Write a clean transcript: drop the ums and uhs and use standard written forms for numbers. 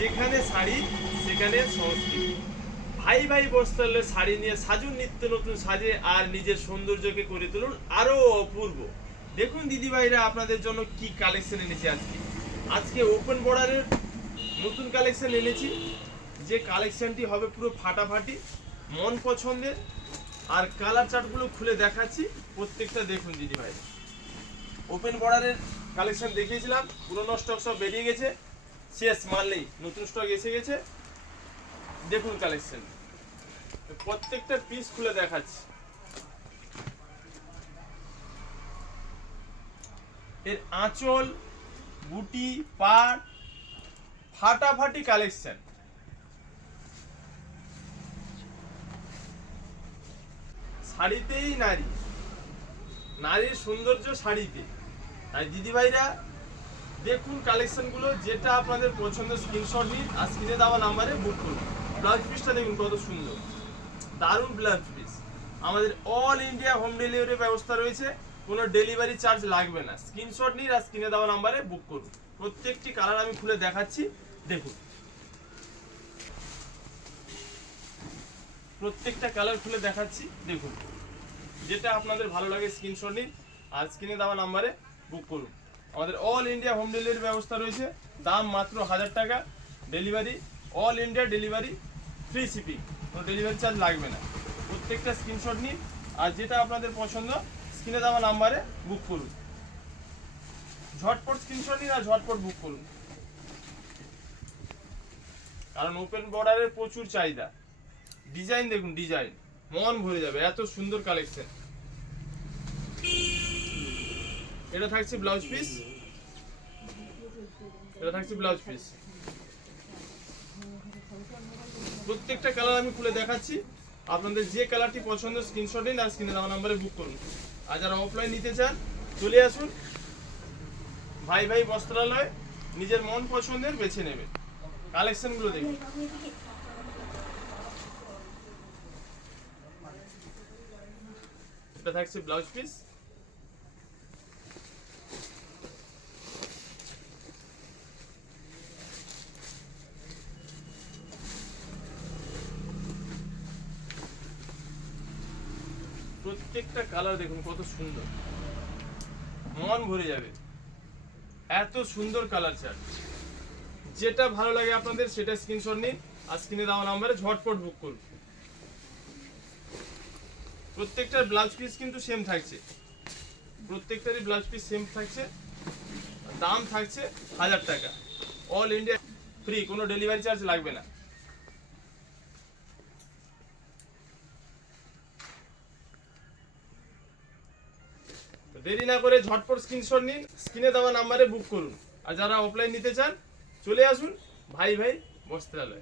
যেখানে শাড়ি সেখানে সংস্কৃতি। ভাই ভাই বস্ত্রালয়ে শাড়ি নিয়ে সাজুন নিত্য নতুন সাজে আর নিজের সৌন্দর্যকে করে তুলুন আরো অপূর্ব। দেখুন দিদিভাইরা আপনাদের জন্য কি কালেকশন এনেছি আজকে। আজকে ওপেন বর্ডারের নতুন কালেকশন এনেছি, যে কালেকশনটি হবে পুরো ফাটাফাটি মন পছন্দের। আর কালার চার্টগুলো খুলে দেখাচ্ছি, প্রত্যেকটা দেখুন দিদিভাই। ওপেন বর্ডারের কালেকশন দেখিয়েছিলাম, পুরোনো স্টক সব বেরিয়ে গেছে, শেষ মারলেই নতুন স্টক এসে গেছে। দেখুন কালেকশন, প্রত্যেকটা পিস খুলে দেখাচ্ছি। এর আঁচল, বুটি, পাড় ফাটাফাটি কালেকশন। শাড়িতেই নারী, নারীর সৌন্দর্য শাড়িতে। তাই দিদিভাইরা দেখুন কালেকশনগুলো, যেটা আপনাদের পছন্দ স্ক্রিনশট নিন আর স্ক্রিনে দেওয়া নাম্বারে বুক করুন। ব্লাউজ পিসটা দেখুন কত সুন্দর, দারুণ ব্লাউজ পিস। আমাদের অল ইন্ডিয়া হোম ডেলিভারি ব্যবস্থা রয়েছে, কোনো ডেলিভারি চার্জ লাগবে না। স্ক্রিনশট নিন আর স্ক্রিনে দেওয়া নাম্বারে বুক করুন। প্রত্যেকটি কালার আমি খুলে দেখাচ্ছি, দেখুন প্রত্যেকটা কালার খুলে দেখাচ্ছি, দেখুন যেটা আপনাদের ভালো লাগে স্ক্রিনশট নিন আর স্ক্রিনে দেওয়া নাম্বারে বুক করুন। আমাদের অল ইন্ডিয়া হোম ডেলিভারি ব্যবস্থা রয়েছে, দাম মাত্র 1000 টাকা। Delivery all India delivery, free shipping, কোনো ডেলিভারি চার্জ লাগবে না। প্রত্যেকটা স্ক্রিনশট নিন আর যেটা আপনাদের পছন্দ স্ক্রিনে দেওয়া নাম্বারে বুক করুন। ঝটপট স্ক্রিনশট নিন আর ঝটপট বুক করুন, কারণ ওপেন বর্ডারের প্রচুর চাহিদা। ডিজাইন দেখুন, ডিজাইন মন ভরে যাবে, এত সুন্দর কালেকশন। এটা থাকছে ব্লাউজ পিস, এটা থাকছে ব্লাউজ পিস। প্রত্যেকটা কালার আমি খুলে দেখাচ্ছি, আপনাদের যে কালারটি পছন্দ স্ক্রিনশট নিন আর স্ক্রিনে দেওয়া নম্বরে বুক করুন। আর যারা অফলাইন নিতে চান চলে আসুন ভাই ভাই বস্ত্রালয়, নিজের মন পছন্দের বেছে নেবেন। কালেকশনগুলো দেখুন, এটা থাকছে ব্লাউজ পিস। প্রত্যেকটা কালার দেখুন কত সুন্দর, মন ভরে যাবে, এত সুন্দর কালার চার্ট। যেটা ভালো লাগে আপনাদের সেটা স্ক্রিনশট নিন আর স্ক্রিনে দেওয়া নম্বরে ঝটপট বুক করুন। প্রত্যেকটার ব্লাউজ পিস কিন্তু সেম থাকছে, প্রত্যেকটারই ব্লাউজ পিস সেম থাকছে। দাম থাকছে 1000 টাকা, অল ইন্ডিয়া ফ্রি, কোনো ডেলিভারি চার্জ লাগবে না। দেরি না করে ঝটপট স্ক্রিনশট নিন, স্ক্রিনে দেওয়া নাম্বারে বুক করুন। আর যারা অফলাইন নিতে চান চলে আসুন ভাই ভাই বস্ত্রালয়।